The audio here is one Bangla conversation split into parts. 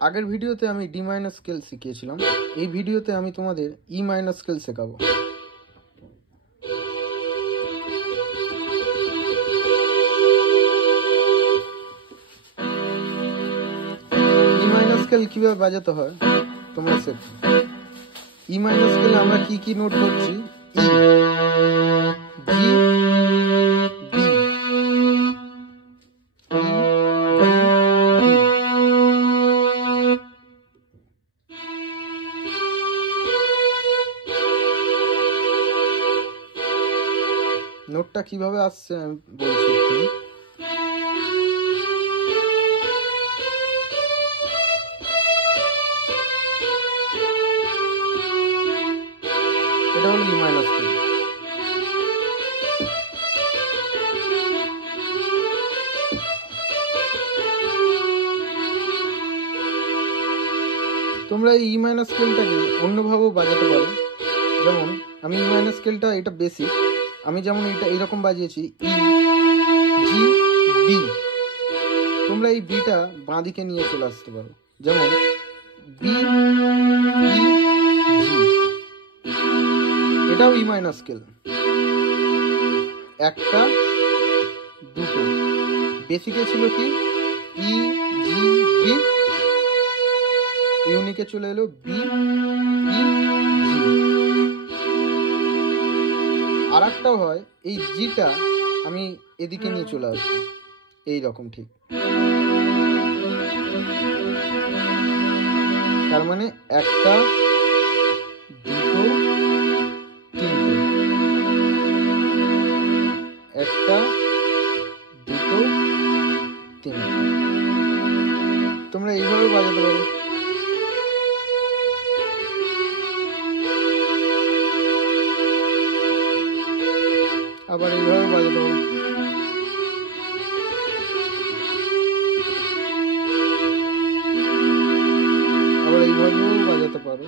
আগের ভিডিওতে আমি ডি মাইনর স্কেল শিখিয়েছিলাম। এই ভিডিওতে আমি তোমাদের ই মাইনর স্কেল শেখাবো। ই মাইনর স্কেল কিভাবে বাজাতে হয় তোমরা শেখো। ই মাইনর স্কেলে আমরা কি কি নোট করছি? ই, জি, বি, নোটটা কিভাবে আসছে আমি বলছি। এটা হলো ই মাইনর স্কেল। তোমরা এই ই মাইনর স্কেলটাকে অন্যভাবেও বাজাতে পারো। যেমন আমি ই মাইনর স্কেলটা, এটা বেসিক, আমি যেমন এটা এরকম বাজিয়েছি ই, জি, বি। তোমরা এই বিটা বাঁ দিকে নিয়ে চলে আসতে পারো। যেমন বি, ই, জি, এটাও ই মাইনর স্কেল। একটা, দুটো। বেসিকে ছিল কি ই, জি, বি, ইউনিকে চলে এলো বি, ই, জি। আর একটাও হয় এই জিটা আমি এদিকে নিয়ে চলে আসবো এইরকম, ঠিক। তার মানে একটা, দুটো, তিনটে। একটা, দুটো, তিনটে। তোমরা এইভাবে বাজাতে পারো। আবার এইভাবে বাজাতে পারো। আবার এইভাবেও বাজাতে পারো।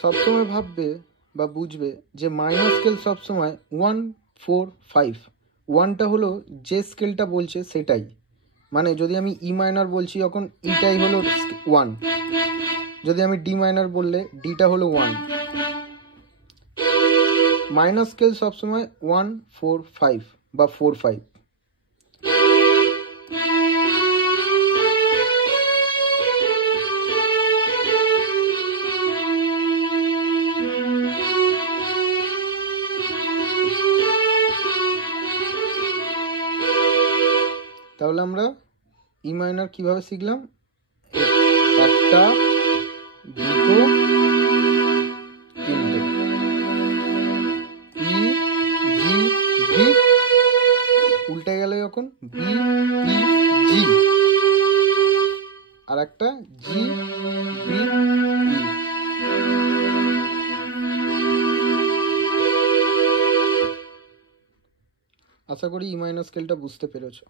সবসময় ভাববে বা বুঝবে যে মাইনর স্কেল সবসময় 1, 4, 5। 1টা হলো যে স্কেলটা বলছে সেটাই, মানে যদি আমি ই মাইনর বলছি তখন ইটাই হলো 1, যদি আমি ডি মাইনর বললে ডিটা হলো 1। মাইনর স্কেল সবসময় 1, 4, 5 বা 4, 5। তাহলে আমরা ই মাইনর কিভাবে শিখলাম? একটা, দুটো, তিনটে। ই, জি, বি, উল্টে গেলে যখন বি, ই, জি। আর একটা জি, বি, ই। আশা করি ই মাইনর স্কেলটা বুঝতে পেরেছো।